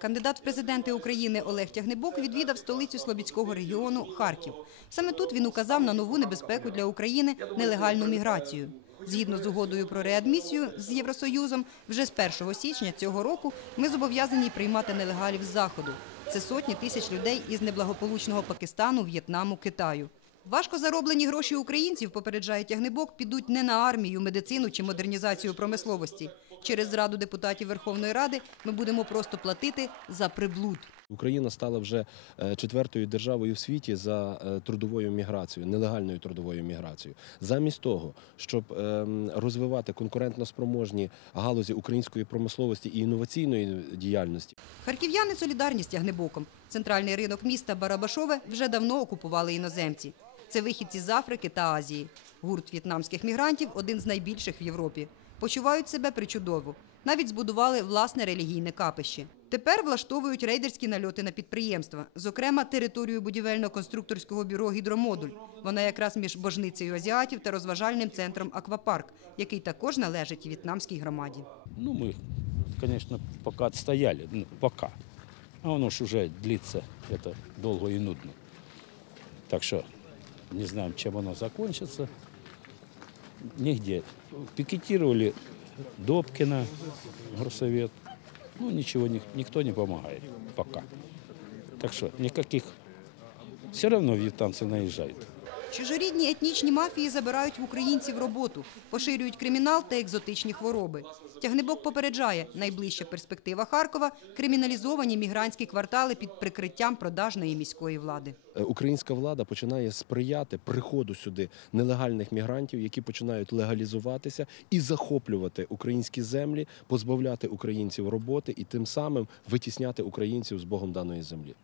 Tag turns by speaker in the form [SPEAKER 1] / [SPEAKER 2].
[SPEAKER 1] Кандидат в президенти України Олег Тягнебок відвідав столицю Слобідського регіону Харків. Саме тут він указав на нову небезпеку для України нелегальну міграцію. Згідно з угодою про реадмісію з Євросоюзом, вже з 1 січня цього року ми зобов'язані приймати нелегалів з заходу. Це сотні тисяч людей із неблагополучного Пакистану, В'єтнаму, Китаю. Важко зароблені гроші українців, попереджає тягнебок, підуть не на армію, медицину чи модернізацію промисловості. Через зраду депутатів Верховної Ради ми будемо просто платити за приблуд.
[SPEAKER 2] Україна стала вже е, четвертою державою в світі за е, трудовою міграцією, нелегальною трудовою міграцією. Замість того, щоб ем, розвивати конкурентноспроможні галузі української промисловості і інноваційної діяльності,
[SPEAKER 1] Харків'яни солідарні з тягнебоком. Центральний ринок міста Барабашове вже давно окупували іноземці. Це вихідці з Африки та Азії. Гурт в'єтнамських мігрантів один з найбільших в Європі. Почувають себе причудово. Навіть збудували власне релігійне капище. Тепер влаштовують рейдерські нальоти на підприємства, зокрема територію будівельно-конструкторського бюро «Гідромодуль». Вона якраз між божницею азіатів та розважальним центром «Аквапарк», який також належить в'єтнамській громаді.
[SPEAKER 3] Ну, мы, конечно, пока отстояли, ну, пока. А оно ж уже длится это долго и нудно. Так что не знаем, чем оно закончится. Нигде. Пикетировали Добкина, горсовет. Ну, ничего, ни- никто не помогает пока. Так что никаких... Все равно вьетнамцы наезжают.
[SPEAKER 1] Чужорідні етнічні мафії забирають в українців роботу, поширюють кримінал та екзотичні хвороби. Тягнебок попереджає, найближча перспектива Харкова – криміналізовані мігрантські квартали під прикриттям продажної міської влади.
[SPEAKER 2] Е, українська влада починає сприяти приходу сюди нелегальних мігрантів, які починають легалізуватися і захоплювати українські землі, позбавляти українців роботи і тим самим витісняти українців з Богом даної землі.